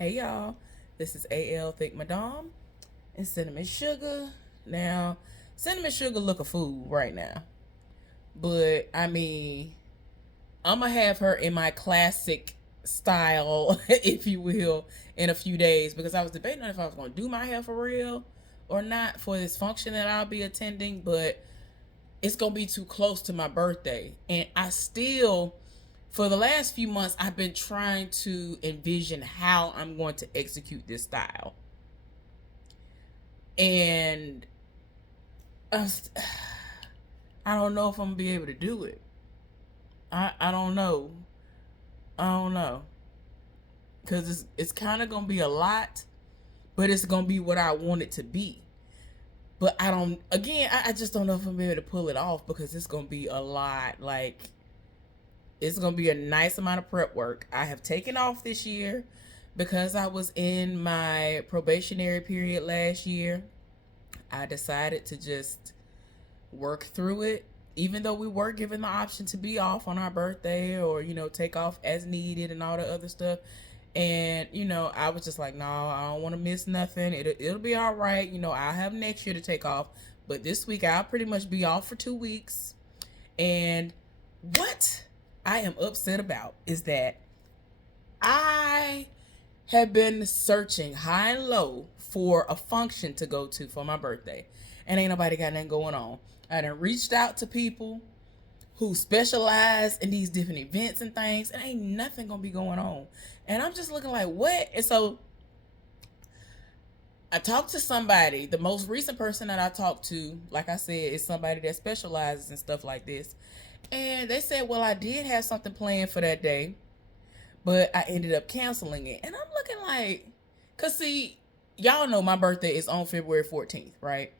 Hey y'all, this is AL Thick Madame and Cinnamon Sugar. Now, Cinnamon Sugar look a fool right now, but I mean, I'm gonna have her in my classic style, if you will, in a few days because I was debating on if I was gonna do my hair for real or not for this function that I'll be attending, but it's gonna be too close to my birthday, and I still for the last few months I've been trying to envision how I'm going to execute this style. And I, I don't know if I'm gonna be able to do it. I don't know. I don't know because it's kind of gonna be a lot, but it's gonna be what I want it to be. But I don't. Again, I just don't know if I'm gonna be able to pull it off because it's gonna be a lot. Like it's gonna be a nice amount of prep work. I have taken off this year because I was in my probationary period last year. I decided to just work through it, even though we were given the option to be off on our birthday or, take off as needed and all the other stuff. And, I was just like, no, I don't want to miss nothing. It'll be all right. I'll have next year to take off. But this week, I'll pretty much be off for 2 weeks. And what I am upset about is that I have been searching high and low for a function to go to for my birthday, and ain't nobody got nothing going on. I done reached out to people who specialize in these different events and things, and ain't nothing gonna be going on. And I'm just looking like, what? And so I talked to somebody. The most recent person that I talked to, like I said, is somebody that specializes in stuff like this. And they said, well, I did have something planned for that day, but I ended up canceling it. And I'm looking like, cause see, y'all know my birthday is on February 14th, right?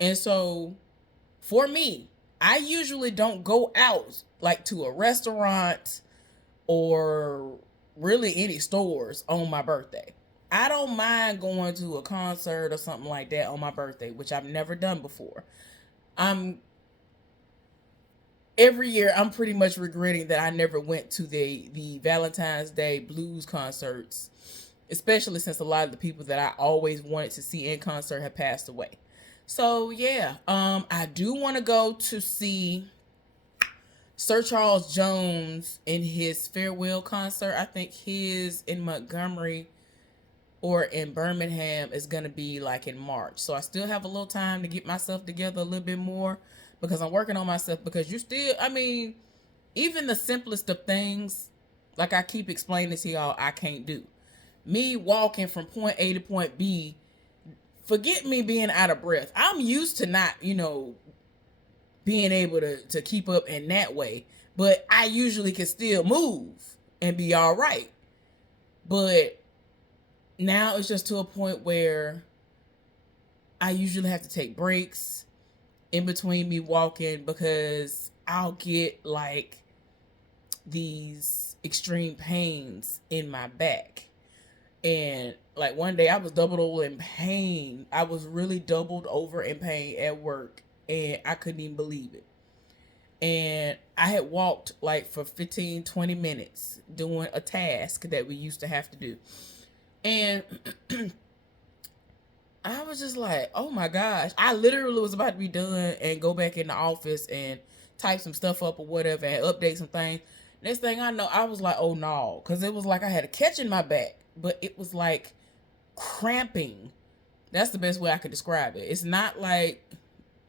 And so for me, I usually don't go out like to a restaurant or really any stores on my birthday. I don't mind going to a concert or something like that on my birthday, which I've never done before. I'm every year I'm pretty much regretting that I never went to the Valentine's Day blues concerts, especially since a lot of the people that I always wanted to see in concert have passed away. So yeah, I do want to go to see Sir Charles Jones in his farewell concert. I think his in Montgomery or in Birmingham is going to be like in March. So I still have a little time to get myself together a little bit more because I'm working on myself because I mean, even the simplest of things, like I keep explaining to y'all, I can't do. Me walking from point A to point B, forget me being out of breath. I'm used to not, being able to keep up in that way, but I usually can still move and be all right. But now it's just to a point where I usually have to take breaks in between me walking because I'll get like these extreme pains in my back. And like one day I was doubled over in pain. I was really doubled over in pain at work and I couldn't even believe it. And I had walked like for 15, 20 minutes doing a task that we used to have to do. And I was just like, oh my gosh. I literally was about to be done and go back in the office and type some stuff up or whatever and update some things. Next thing I know, I was like, oh no. Because it was like I had a catch in my back, but it was like cramping. That's the best way I could describe it. It's not like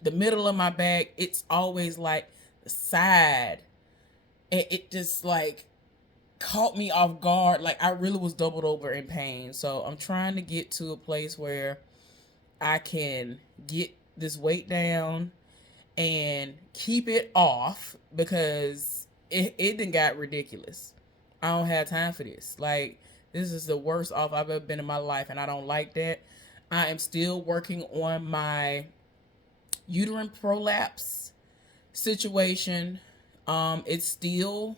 the middle of my back, it's always like the side. And it just like caught me off guard. Like I really was doubled over in pain. So I'm trying to get to a place where I can get this weight down and keep it off because it done got ridiculous. I don't have time for this. Like, this is the worst off I've ever been in my life, and I don't like that. I am still working on my uterine prolapse situation. It's still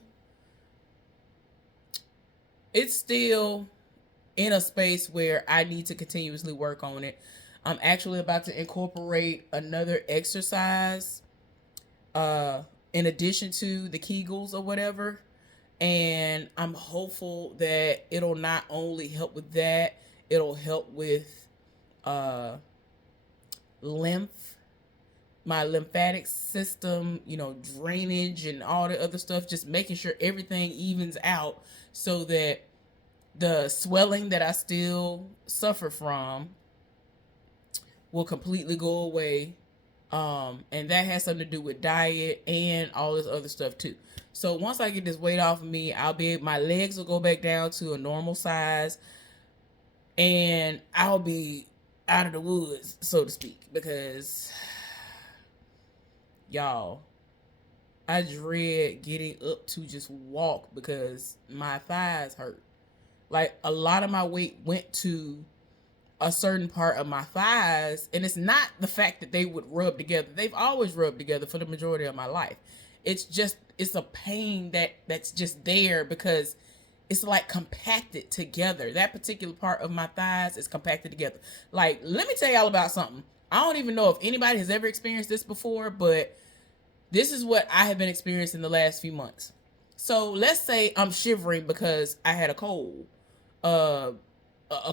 in a space where I need to continuously work on it. I'm actually about to incorporate another exercise in addition to the Kegels or whatever. And I'm hopeful that it'll not only help with that, it'll help with uh lymph, my lymphatic system, drainage and all the other stuff, just making sure everything evens out so that the swelling that I still suffer from will completely go away. And that has something to do with diet and all this other stuff too. So once I get this weight off of me, my legs will go back down to a normal size, and I'll be out of the woods, so to speak, because y'all, I dread getting up to just walk because my thighs hurt. Like, a lot of my weight went to a certain part of my thighs, and it's not the fact that they would rub together. They've always rubbed together for the majority of my life. It's a pain that's just there because it's like compacted together. That particular part of my thighs is compacted together. Like, let me tell y'all about something. I don't even know if anybody has ever experienced this before, but this is what I have been experiencing the last few months. So let's say I'm shivering because I had a cold. A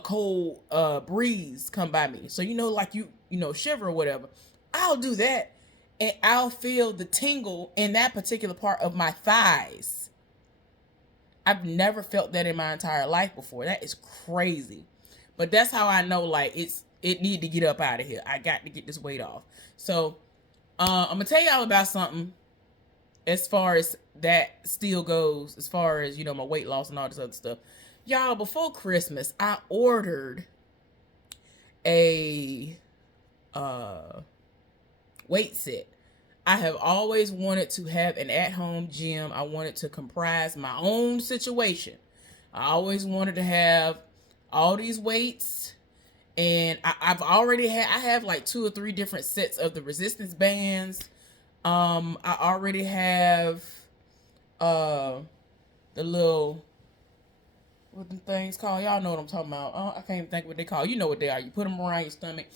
cold breeze come by me. So like you shiver or whatever. I'll do that and I'll feel the tingle in that particular part of my thighs. I've never felt that in my entire life before. That is crazy. But that's how I know it need to get up out of here. I got to get this weight off. So I'm gonna tell y'all about something as far as that still goes, as far as my weight loss and all this other stuff. Y'all, before Christmas, I ordered a weight set. I have always wanted to have an at-home gym. I wanted to comprise my own situation. I always wanted to have all these weights, and I have like 2 or 3 different sets of the resistance bands. I already have the little, what the things called? Y'all know what I'm talking about. I can't even think what they call. You know what they are. You put them around your stomach.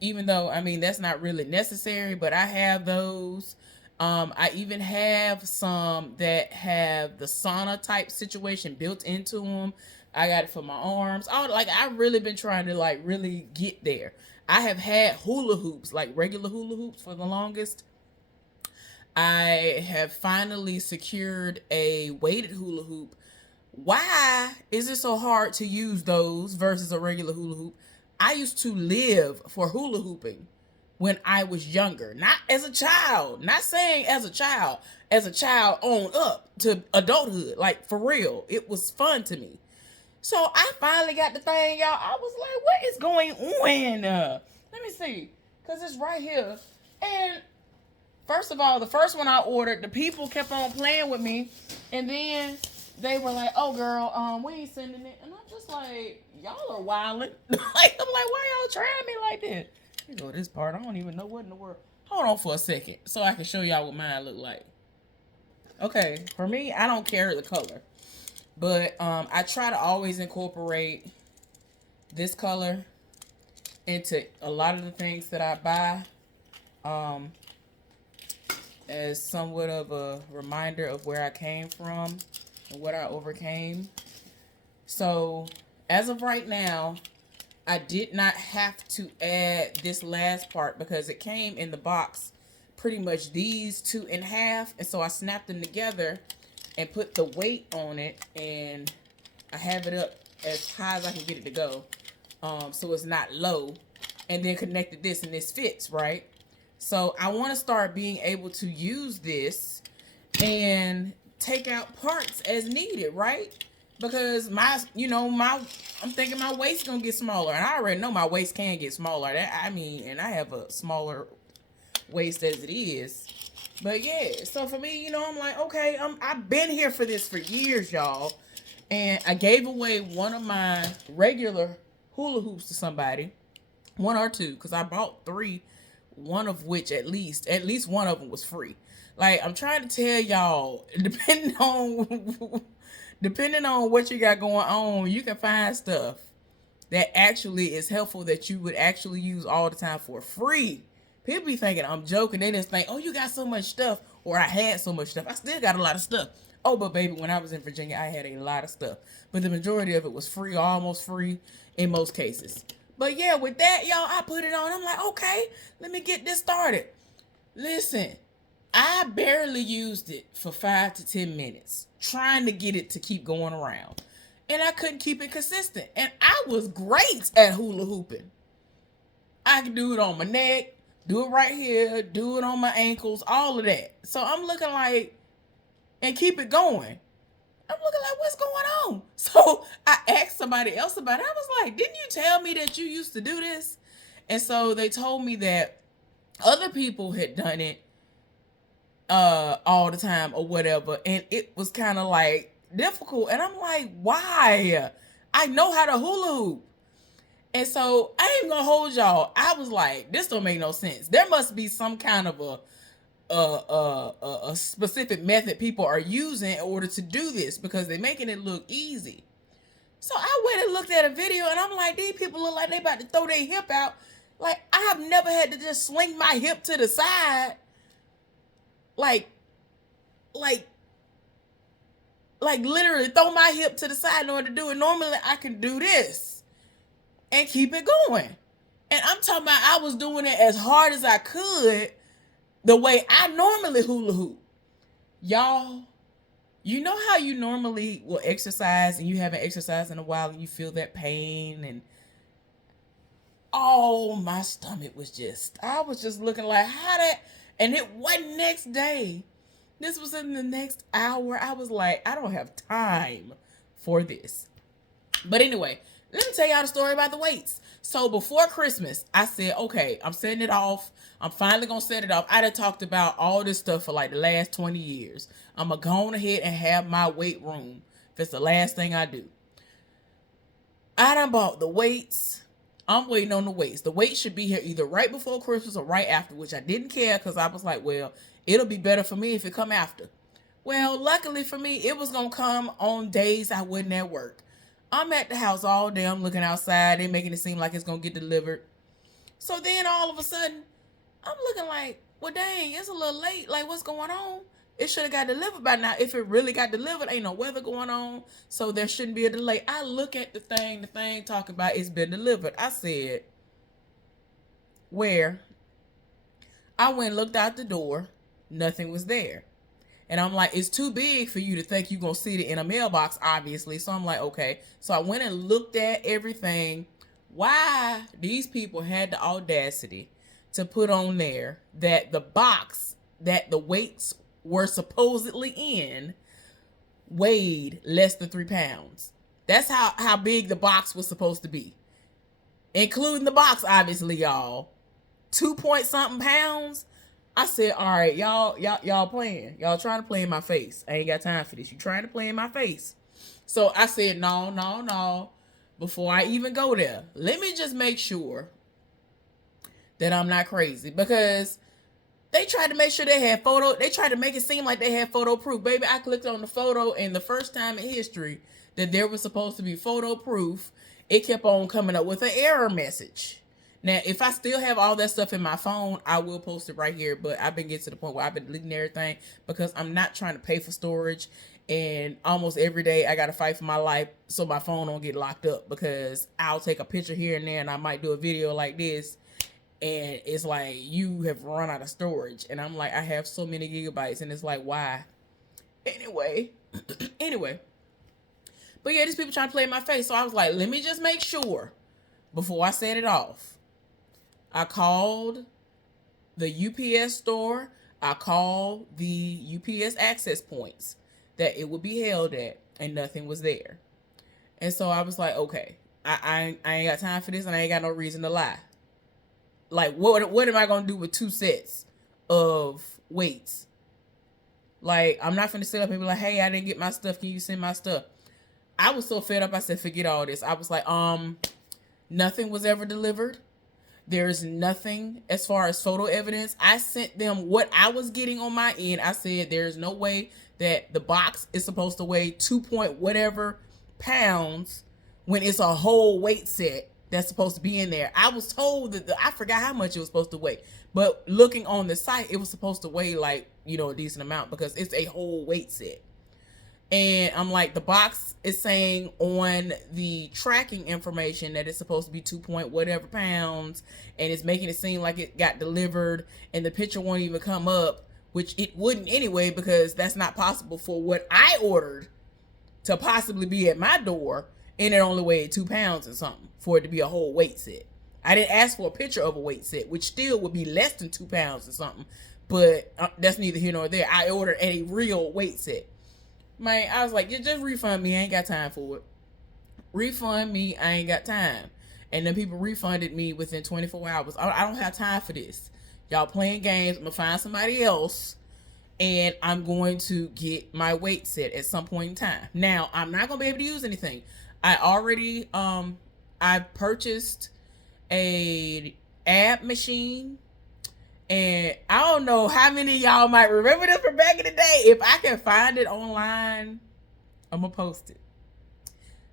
Even though, that's not really necessary, but I have those. I even have some that have the sauna type situation built into them. I got it for my arms. I've really been trying to really get there. I have had hula hoops, like regular hula hoops, for the longest. I have finally secured a weighted hula hoop. Why is it so hard to use those versus a regular hula hoop? I used to live for hula hooping when I was younger, not as a child, not saying as a child on up to adulthood. Like, for real, it was fun to me. So I finally got the thing, y'all. I was like, what is going on? Let me see, because it's right here. And first of all, the first one I ordered, the people kept on playing with me, and then they were like, oh girl, we ain't sending it. And I'm just like, y'all are wildin'. I'm like, why y'all trying me like this? Here go this part. I don't even know what in the world. Hold on for a second so I can show y'all what mine look like. Okay, for me, I don't carry the color. But I try to always incorporate this color into a lot of the things that I buy. As somewhat of a reminder of where I came from and what I overcame. So, as of right now, I did not have to add this last part because it came in the box, pretty much these 2 in half. And so I snapped them together and put the weight on it, and I have it up as high as I can get it to go. So it's not low. And then connected this, and this fits, right? So I want to start being able to use this and take out parts as needed, right? Because I'm thinking my waist gonna get smaller, and I already know my waist can get smaller. And I have a smaller waist as it is. But yeah, so for me, I'm like, okay, I've been here for this for years, y'all. And I gave away one of my regular hula hoops to somebody, 1 or 2, because I bought 3. One of which at least one of them was free. Like, I'm trying to tell y'all, depending on what you got going on, you can find stuff that actually is helpful that you would actually use all the time for free. People be thinking I'm joking. They just think, oh, you got so much stuff, or I had so much stuff. I still got a lot of stuff. Oh, but baby, when I was in Virginia, I had a lot of stuff. But the majority of it was free, almost free in most cases. But yeah, with that, y'all, I put it on. I'm like, okay, let me get this started. Listen, I barely used it for 5 to 10 minutes, trying to get it to keep going around. And I couldn't keep it consistent. And I was great at hula hooping. I could do it on my neck, do it right here, do it on my ankles, all of that. So I'm looking like, and keep it going. I'm looking like, what's going on? So I asked somebody else about it. I was like, didn't you tell me that you used to do this? And so they told me that other people had done it all the time or whatever. And it was kind of like difficult. And I'm like, why? I know how to hula hoop. And so I ain't gonna hold y'all. I was like, this don't make no sense. There must be some kind of a specific method people are using in order to do this, because they're making it look easy. So I went and looked at a video, and I'm like, these people look like they about to throw their hip out. Like, I have never had to just swing my hip to the side. Like literally throw my hip to the side in order to do it. Normally I can do this and keep it going. And I'm talking about I was doing it as hard as I could, the way I normally hula hoop. Y'all, you know how you normally will exercise and you haven't exercised in a while and you feel that pain, and oh, my stomach was just, I was just looking like, how that, and it wasn't next day. This was in the next hour. I was like, I don't have time for this. But anyway, let me tell y'all the story about the weights. So before Christmas, I said, okay, I'm setting it off. I'm finally going to set it off. I done talked about all this stuff for like the last 20 years. I'm going to go on ahead and have my weight room if it's the last thing I do. I done bought the weights. I'm waiting on the weights. The weights should be here either right before Christmas or right after, which I didn't care because I was like, well, it'll be better for me if it come after. Well, luckily for me, it was going to come on days I wasn't at work. I'm at the house all day. I'm looking outside. They're making it seem like it's going to get delivered. So then all of a sudden, I'm looking like, well, dang, it's a little late. Like, what's going on? It should have got delivered by now. If it really got delivered, ain't no weather going on, so there shouldn't be a delay. I look at the thing talking about it's been delivered. I said, where? I went and looked out the door. Nothing was there. And I'm like, it's too big for you to think you're going to see it in a mailbox, obviously. So I'm like, okay. So I went and looked at everything. Why these people had the audacity to put on there that the box that the weights were supposedly in weighed less than 3 pounds. That's how big the box was supposed to be. Including the box, obviously, y'all. 2 point something pounds. I said, all right, y'all playing. Y'all trying to play in my face. I ain't got time for this. You trying to play in my face. So I said, no. Before I even go there, let me just make sure that I'm not crazy. Because they tried to make sure they had photo. They tried to make it seem like they had photo proof. Baby, I clicked on the photo, and the first time in history that there was supposed to be photo proof, it kept on coming up with an error message. Now, if I still have all that stuff in my phone, I will post it right here. But I've been getting to the point where I've been deleting everything because I'm not trying to pay for storage. And almost every day I got to fight for my life so my phone don't get locked up, because I'll take a picture here and there and I might do a video like this. And it's like, you have run out of storage. And I'm like, I have so many gigabytes. And it's like, why? Anyway. But yeah, these people trying to play in my face. So I was like, let me just make sure before I set it off. I called the UPS store. I called the UPS access points that it would be held at, and nothing was there. And so I was like, okay, I ain't got time for this, and I ain't got no reason to lie. Like, what am I going to do with 2 sets of weights? Like, I'm not finna sit up and be like, hey, I didn't get my stuff. Can you send my stuff? I was so fed up. I said, forget all this. I was like, nothing was ever delivered. There's nothing as far as photo evidence. I sent them what I was getting on my end. I said, there's no way that the box is supposed to weigh 2 point whatever pounds when it's a whole weight set that's supposed to be in there. I was told that I forgot how much it was supposed to weigh, but looking on the site, it was supposed to weigh like, a decent amount because it's a whole weight set. And I'm like, the box is saying on the tracking information that it's supposed to be 2 point whatever pounds, and it's making it seem like it got delivered, and the picture won't even come up, which it wouldn't anyway, because that's not possible for what I ordered to possibly be at my door, and it only weighed 2 pounds and something for it to be a whole weight set. I didn't ask for a picture of a weight set, which still would be less than 2 pounds or something, but that's neither here nor there. I ordered a real weight set. Man, I was like, just refund me. I ain't got time for it. Refund me. I ain't got time. And then people refunded me within 24 hours. I don't have time for this. Y'all playing games. I'm going to find somebody else, and I'm going to get my weight set at some point in time. Now, I'm not going to be able to use anything. I already, I purchased a ab machine. And I don't know how many of y'all might remember this from back in the day. If I can find it online, I'm going to post it.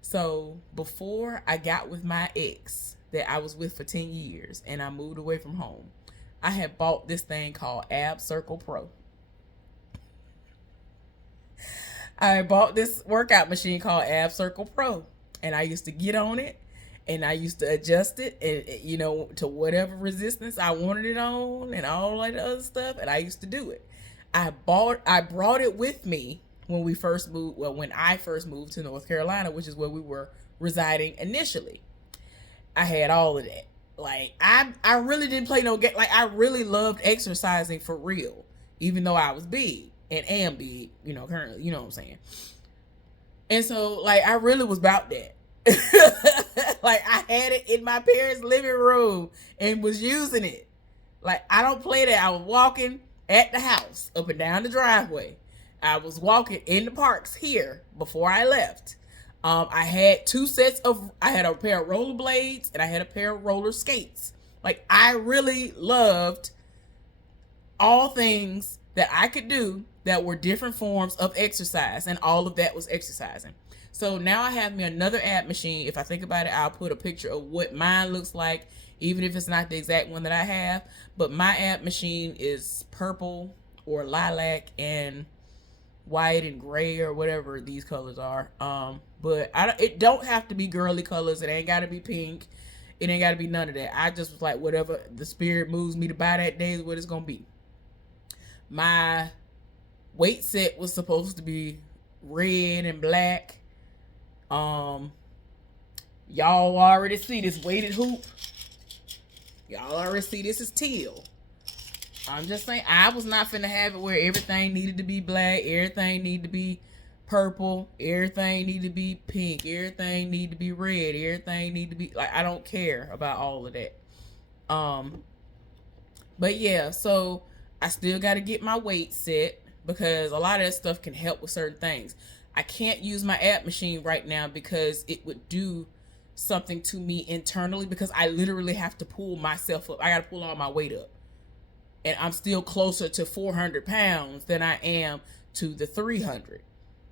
So before I got with my ex that I was with for 10 years and I moved away from home, I had bought this thing called Ab Circle Pro. I bought this workout machine called Ab Circle Pro, and I used to get on it. And I used to adjust it, and you know, to whatever resistance I wanted it on, and all that other stuff. And I used to do it. I brought it with me when we first moved. Well, when I first moved to North Carolina, which is where we were residing initially. I had all of that. Like I really didn't play no game. Like I really loved exercising for real, even though I was big and am big. You know, currently, you know what I'm saying. And so, like, I really was about that. Like I had it in my parents' living room and was using it. Like I don't play that. I was walking at the house up and down the driveway. I was walking in the parks here before I left. I had I had a pair of rollerblades and I had a pair of roller skates. Like I really loved all things that I could do that were different forms of exercise, and all of that was exercising. So now I have me another ab machine. If I think about it, I'll put a picture of what mine looks like, even if it's not the exact one that I have. But my ab machine is purple or lilac and white and gray or whatever these colors are. But it don't have to be girly colors. It ain't got to be pink. It ain't got to be none of that. I just was like, whatever the spirit moves me to buy that day is what it's going to be. My weight set was supposed to be red and black. Y'all already see this weighted hoop. Y'all already see this is teal. I'm just saying, I was not finna have it where everything needed to be black, everything needed to be purple, everything needed to be pink, everything needed to be red, everything needed to be, like, I don't care about all of that. But yeah, so I still got to get my weight set because a lot of that stuff can help with certain things. I can't use my ab machine right now because it would do something to me internally, because I literally have to pull myself up. I got to pull all my weight up. And I'm still closer to 400 pounds than I am to the 300.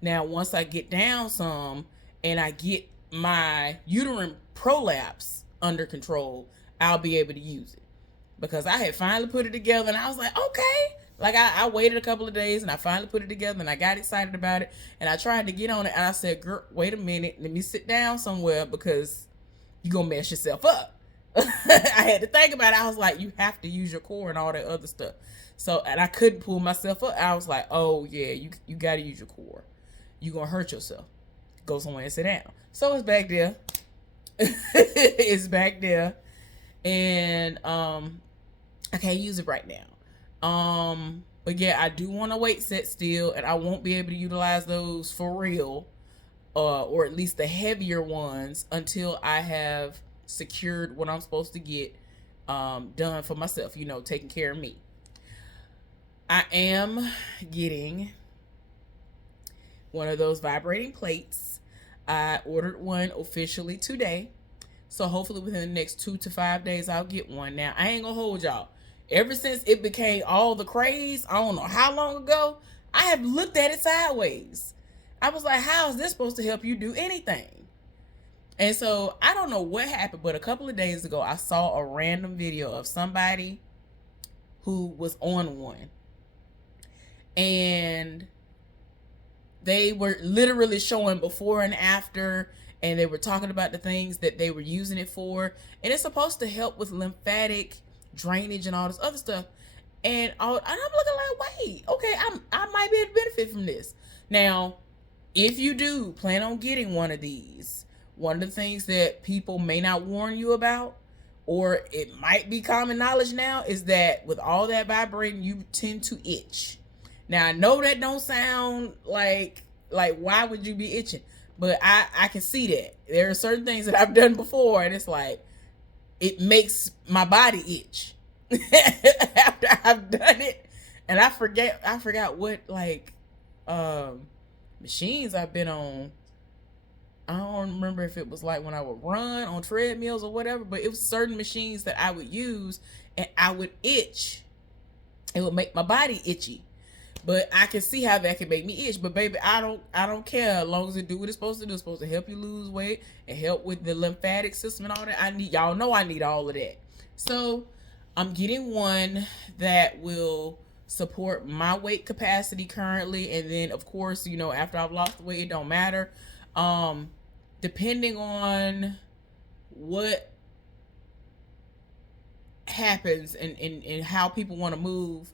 Now, once I get down some and I get my uterine prolapse under control, I'll be able to use it. Because I had finally put it together and I was like, okay. Like I waited a couple of days and I finally put it together and I got excited about it. And I tried to get on it and I said, girl, wait a minute. Let me sit down somewhere because you're going to mess yourself up. I had to think about it. I was like, you have to use your core and all that other stuff. So, and I couldn't pull myself up. I was like, oh yeah, you got to use your core. You're going to hurt yourself. Go somewhere and sit down. So it's back there. It's back there. And, I can't use it right now. But yeah, I do want a weight set still, and I won't be able to utilize those for real, or at least the heavier ones, until I have secured what I'm supposed to get done for myself, you know, taking care of me. I am getting one of those vibrating plates. I ordered one officially today, so hopefully within the next 2 to 5 days I'll get one. Now, I ain't gonna hold y'all. Ever since it became all the craze, I don't know how long ago, I have looked at it sideways. I was like, how is this supposed to help you do anything? And so I don't know what happened, but a couple of days ago, I saw a random video of somebody who was on one. And they were literally showing before and after, and they were talking about the things that they were using it for, and it's supposed to help with lymphatic drainage and all this other stuff. And I'm looking like, wait, okay, I might be able to benefit from this. Now, if you do plan on getting one of these, one of the things that people may not warn you about, or it might be common knowledge now, is that with all that vibrating, you tend to itch. Now, I know that don't sound like why would you be itching? But I can see that. There are certain things that I've done before, and it's like, it makes my body itch after I've done it. And I forgot what, like, machines I've been on. I don't remember if it was like when I would run on treadmills or whatever, but it was certain machines that I would use and I would itch. It would make my body itchy. But I can see how that can make me itch. But baby, I don't care as long as it do what it's supposed to do. It's supposed to help you lose weight and help with the lymphatic system and all that. Y'all know I need all of that. So I'm getting one that will support my weight capacity currently, and then of course, you know, after I've lost the weight, it don't matter. Depending on what happens and how people want to move,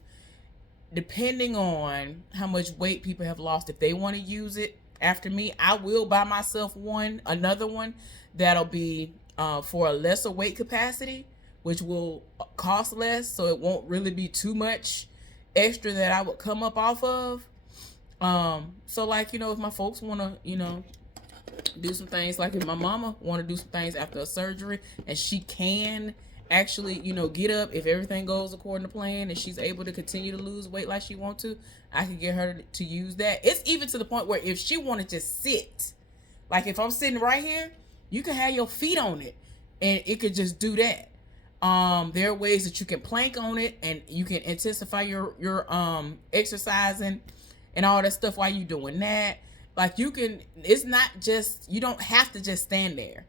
depending on how much weight people have lost, if they want to use it after me, I will buy myself another one that'll be for a lesser weight capacity, which will cost less, so it won't really be too much extra that I would come up off of. So like, you know, if my folks want to, you know, do some things, like if my mama want to do some things after a surgery and she can actually, you know, get up, if everything goes according to plan and she's able to continue to lose weight like she want to, I can get her to use that. It's even to the point where if she want to just sit, like if I'm sitting right here, you can have your feet on it and it could just do that. There are ways that you can plank on it and you can intensify your exercising and all that stuff while you doing that. Like you can, it's not just, you don't have to just stand there,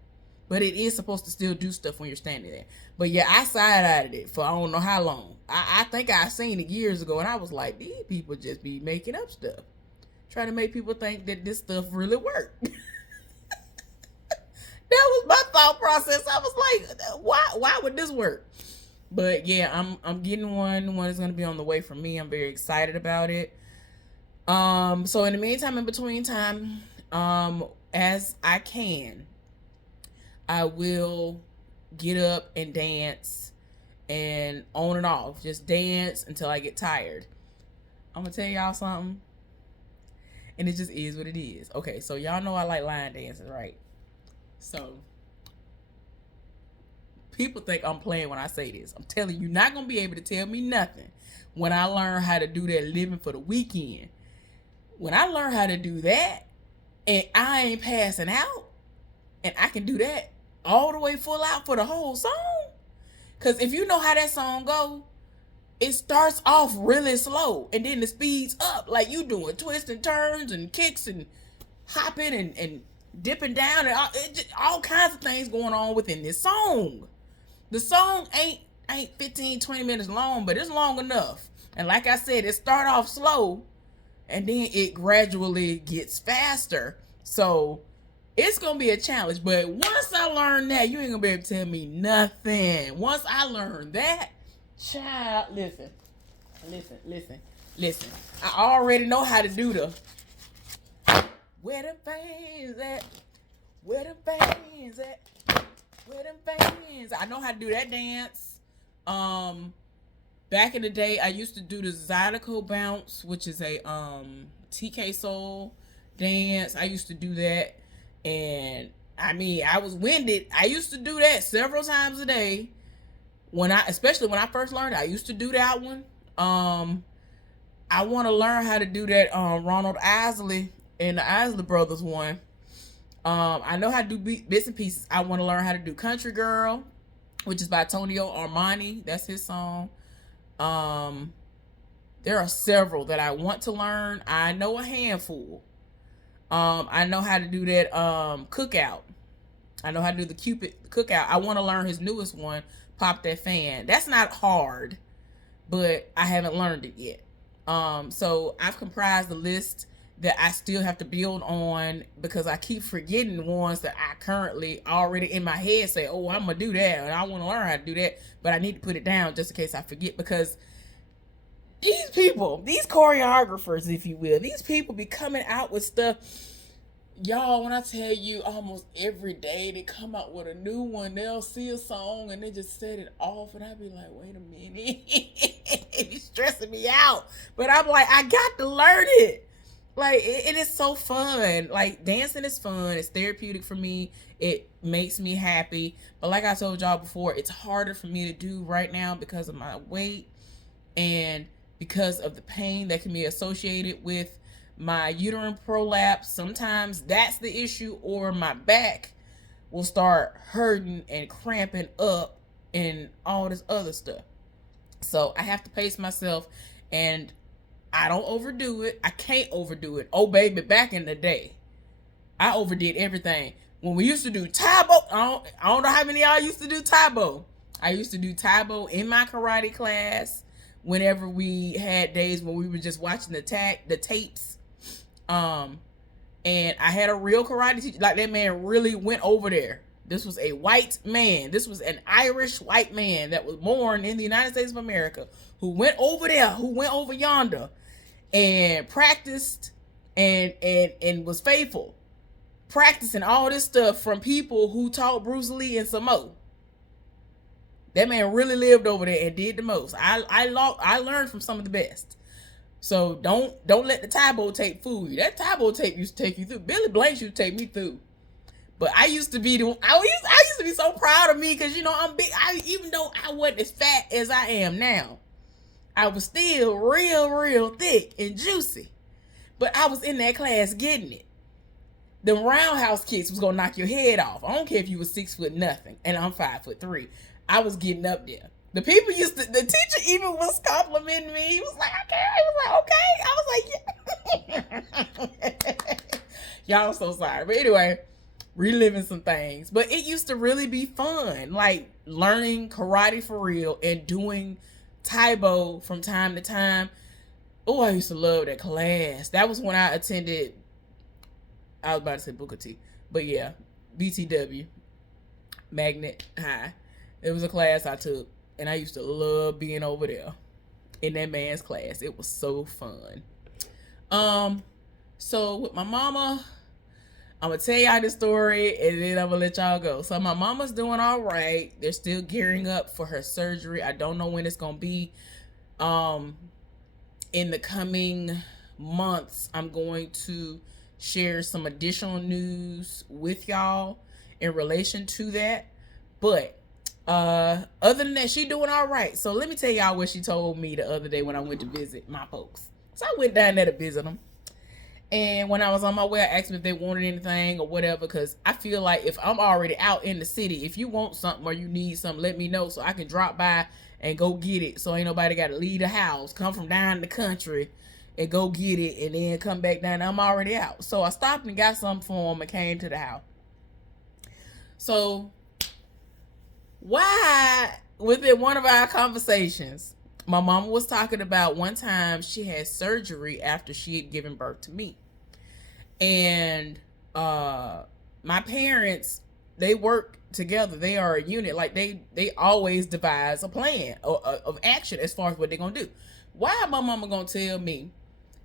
but it is supposed to still do stuff when you're standing there. But yeah, I side-eyed it for I don't know how long. I think I seen it years ago and I was like, these people just be making up stuff, trying to make people think that this stuff really worked. That was my thought process. I was like, why would this work? But yeah, I'm getting one. One is going to be on the way for me. I'm very excited about it. So in the meantime, in between time, as I can, I will get up and dance and on and off, just dance until I get tired. I'm gonna tell y'all something, and it just is what it is. Okay, so y'all know I like line dancing, right? So people think I'm playing when I say this. I'm telling you, you're not gonna be able to tell me nothing when I learn how to do that living for the weekend. When I learn how to do that and I ain't passing out and I can do that all the way full out for the whole song. Because if you know how that song go, it starts off really slow and then it speeds up. Like you doing twists and turns and kicks and hopping and dipping down and all kinds of things going on within this song. The song ain't 15, 20 minutes long, but it's long enough. And like I said, it start off slow and then it gradually gets faster. So it's going to be a challenge. But once I learn that, you ain't going to be able to tell me nothing. Once I learn that, child, listen. I already know how to do the where them fans at? Where them fans at? Where them fans? I know how to do that dance. Back in the day, I used to do the Zydeco bounce, which is a TK Soul dance. I used to do that, and I mean, I was winded. I used to do that several times a day. Especially when I first learned, I used to do that one. I want to learn how to do that Ronald Isley and the Isley Brothers one. I know how to do bits and pieces. I want to learn how to do Country Girl, which is by Tonio Armani. That's his song. There are several that I want to learn. I know a handful. I know how to do that Cookout. I know how to do the Cupid Cookout. I want to learn his newest one, Pop That Fan. That's not hard, but I haven't learned it yet. So I've comprised the list, that I still have to build on, because I keep forgetting the ones that I currently already in my head say, oh, I'm going to do that, and I want to learn how to do that, but I need to put it down just in case I forget, because these people, these choreographers, if you will, these people be coming out with stuff. Y'all, when I tell you almost every day they come out with a new one, they'll see a song and they just set it off, and I be like, wait a minute. It's stressing me out. But I'm like, I got to learn it. Like, it is so fun. Like, dancing is fun. It's therapeutic for me. It makes me happy. But like I told y'all before, it's harder for me to do right now because of my weight and because of the pain that can be associated with my uterine prolapse. Sometimes that's the issue, or my back will start hurting and cramping up and all this other stuff. So I have to pace myself, and I don't overdo it. I can't overdo it. Oh, baby, back in the day, I overdid everything. When we used to do Tae Bo, I don't know how many of y'all used to do Tae Bo. I used to do Tae Bo in my karate class whenever we had days when we were just watching the tapes. And I had a real karate teacher. Like, that man really went over there. This was a white man. This was an Irish white man that was born in the United States of America, who went over there, who went over yonder and practiced and was faithful, practicing all this stuff from people who taught Bruce Lee and Samo. That man really lived over there and did the most. I learned from some of the best. So don't let the Tae Bo tape fool you. That Tae Bo tape used to take you through. Billy Blanks used to take me through. But I used to be I used to be so proud of me, because I'm big. Even though I wasn't as fat as I am now, I was still real thick and juicy. But I was in that class getting it. The roundhouse kicks was gonna knock your head off. I don't care if you were 6 foot nothing and I'm 5'3". I was getting up there. The people the teacher even was complimenting me. He was like, okay. I was like, okay. I was like, yeah. Y'all, I'm so sorry. But anyway, reliving some things. But it used to really be fun. Like, learning karate for real and doing Tae Bo from time to time. Oh, I used to love that class. That was when I attended, I was about to say Booker T. But yeah, BTW, Magnet High. It was a class I took. And I used to love being over there in that man's class. It was so fun. So with my mama, I'm going to tell y'all the story and then I'm going to let y'all go. So my mama's doing all right. They're still gearing up for her surgery. I don't know when it's going to be. In the coming months, I'm going to share some additional news with y'all in relation to that. But other than that, she doing all right. So let me tell y'all what she told me the other day when I went to visit my folks. So I went down there to visit them. And when I was on my way, I asked them if they wanted anything or whatever, because I feel like if I'm already out in the city, if you want something or you need something, let me know so I can drop by and go get it. So ain't nobody got to leave the house, come from down the country and go get it and then come back down. I'm already out. So I stopped and got something for them and came to the house. So why, within one of our conversations, my mama was talking about one time she had surgery after she had given birth to me. And my parents, they work together. They are a unit. Like, they always devise a plan of action as far as what they're going to do. Why my mama going to tell me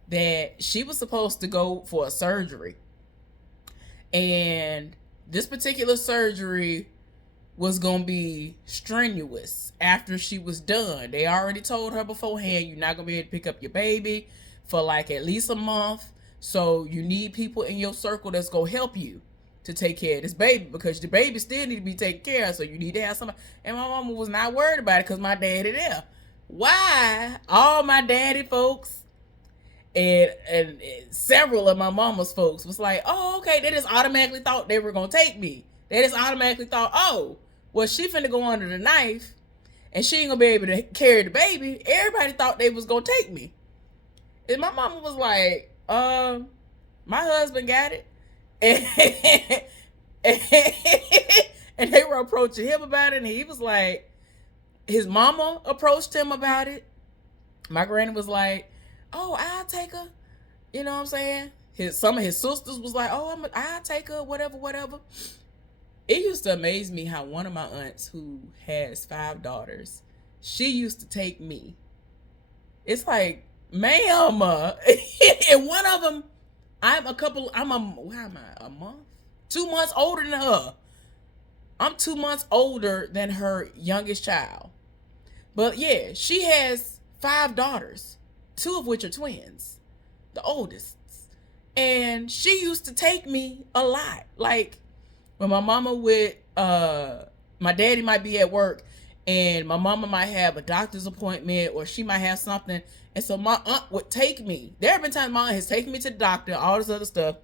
that she was supposed to go for a surgery, and this particular surgery was gonna be strenuous after she was done? They already told her beforehand, you're not gonna be able to pick up your baby for like at least a month, so you need people in your circle that's gonna help you to take care of this baby, because the baby still need to be taken care of, so you need to have somebody. And my mama was not worried about it because my daddy there. Why all my daddy folks and several of my mama's folks was like, oh, okay, they just automatically thought they were gonna take me. They just automatically thought, oh, well, she finna go under the knife and she ain't gonna be able to carry the baby. Everybody thought they was gonna take me. And my mama was like, my husband got it. And they were approaching him about it, and he was like, his mama approached him about it. My granny was like, oh, I'll take her. You know what I'm saying? some of his sisters was like, oh, I'll take her, whatever. It used to amaze me how one of my aunts, who has 5 daughters, she used to take me. It's like, ma'am, and one of them, a month? 2 months older than her. I'm 2 months older than her youngest child. But yeah, she has 5 daughters, 2 of which are twins, the oldest. And she used to take me a lot. Like, when my mama would, my daddy might be at work, and my mama might have a doctor's appointment, or she might have something, and so my aunt would take me. There have been times my aunt has taken me to the doctor, all this other stuff,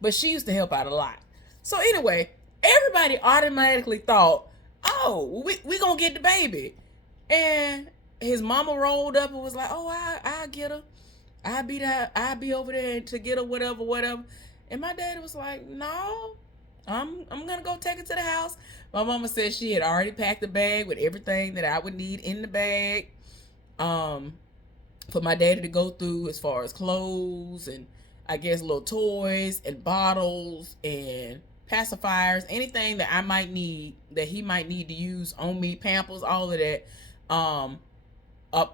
but she used to help out a lot. So anyway, everybody automatically thought, oh, we gonna get the baby. And his mama rolled up and was like, oh, I'll get her. I'll be over there to get her, whatever. And my daddy was like, no, I'm gonna go take her to the house. My mama said she had already packed a bag with everything that I would need in the bag, for my daddy to go through, as far as clothes and I guess little toys and bottles and pacifiers, anything that I might need, that he might need to use on me, Pampers, all of that.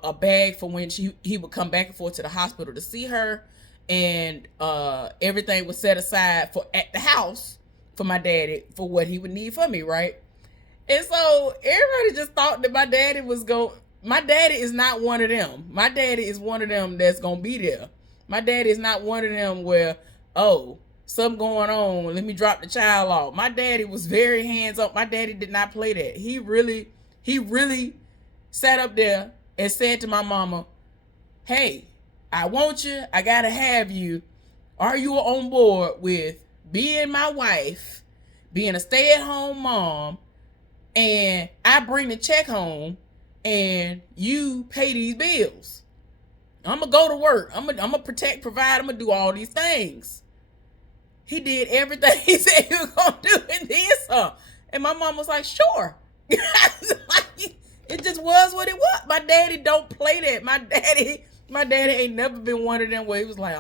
A bag for when he would come back and forth to the hospital to see her, and everything was set aside for at the house for my daddy for what he would need for me, right? And so everybody just thought that my daddy is not one of them. My daddy is one of them that's gonna be there. My daddy is not one of them where, oh, something going on, let me drop the child off. My daddy was very hands-on. My daddy did not play that. He really sat up there and said to my mama, hey, I want you, I gotta have you. Are you on board with being my wife, being a stay-at-home mom, and I bring the check home and you pay these bills? I'm gonna go to work. I'm gonna protect, provide. I'm gonna do all these things. He did everything he said he was gonna do, and then some. And my mom was like, sure. It just was what it was. My daddy don't play that. My daddy ain't never been one of them where he was like,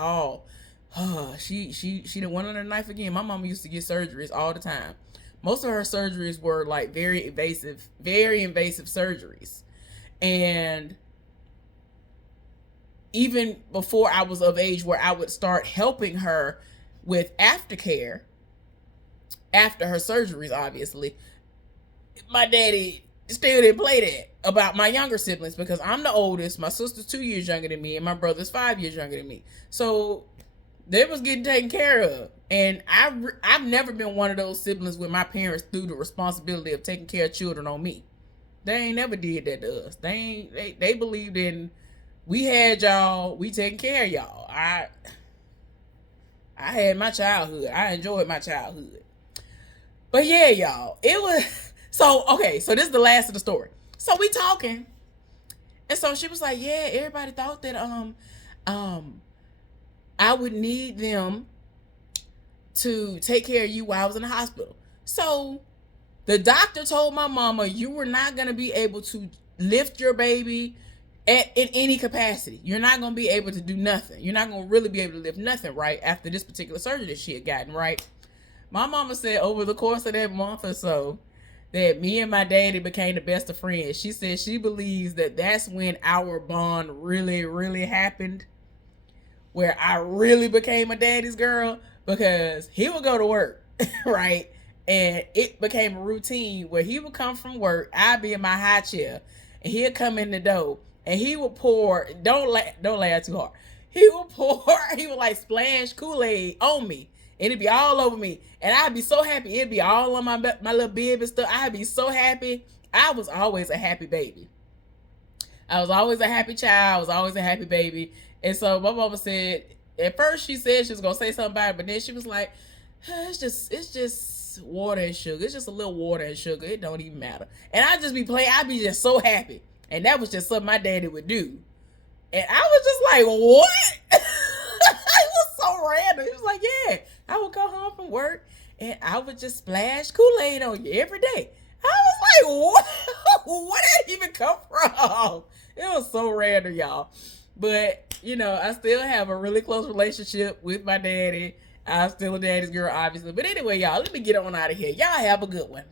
she done went on her knife again. My mama used to get surgeries all the time. Most of her surgeries were like very invasive surgeries. And even before I was of age where I would start helping her with aftercare after her surgeries, obviously, my daddy still didn't play that about my younger siblings, because I'm the oldest. My sister's 2 years younger than me, and my brother's 5 years younger than me. So they was getting taken care of. And I've never been one of those siblings where my parents threw the responsibility of taking care of children on me. They ain't never did that to us. They believed in, we had y'all, we taking care of y'all. I had my childhood. I enjoyed my childhood. But yeah, y'all, it was, so this is the last of the story. So we talking, and so she was like, yeah, everybody thought that I would need them to take care of you while I was in the hospital. So the doctor told my mama, you were not going to be able to lift your baby in any capacity. You're not going to be able to do nothing. You're not going to really be able to lift nothing, right, after this particular surgery that she had gotten, right? My mama said over the course of that month or so that me and my daddy became the best of friends. She said she believes that that's when our bond really, really happened, where I really became a daddy's girl, because he would go to work, right? And it became a routine where he would come from work, I'd be in my high chair, and he'd come in the door, and he would pour, don't laugh too hard. He would like splash Kool-Aid on me, and it'd be all over me. And I'd be so happy. It'd be all on my little bib and stuff. I'd be so happy. I was always a happy baby. I was always a happy child. I was always a happy baby. And so my mama said, at first she said she was going to say something about it, but then she was like, it's just water and sugar. It's just a little water and sugar. It don't even matter. And I'd just be playing. I'd be just so happy. And that was just something my daddy would do. And I was just like, what? It was so random. He was like, yeah, I would come home from work and I would just splash Kool-Aid on you every day. I was like, what? Where did it even come from? It was so random, y'all. But you know, I still have a really close relationship with my daddy. I'm still a daddy's girl, obviously. But anyway, y'all, let me get on out of here. Y'all have a good one.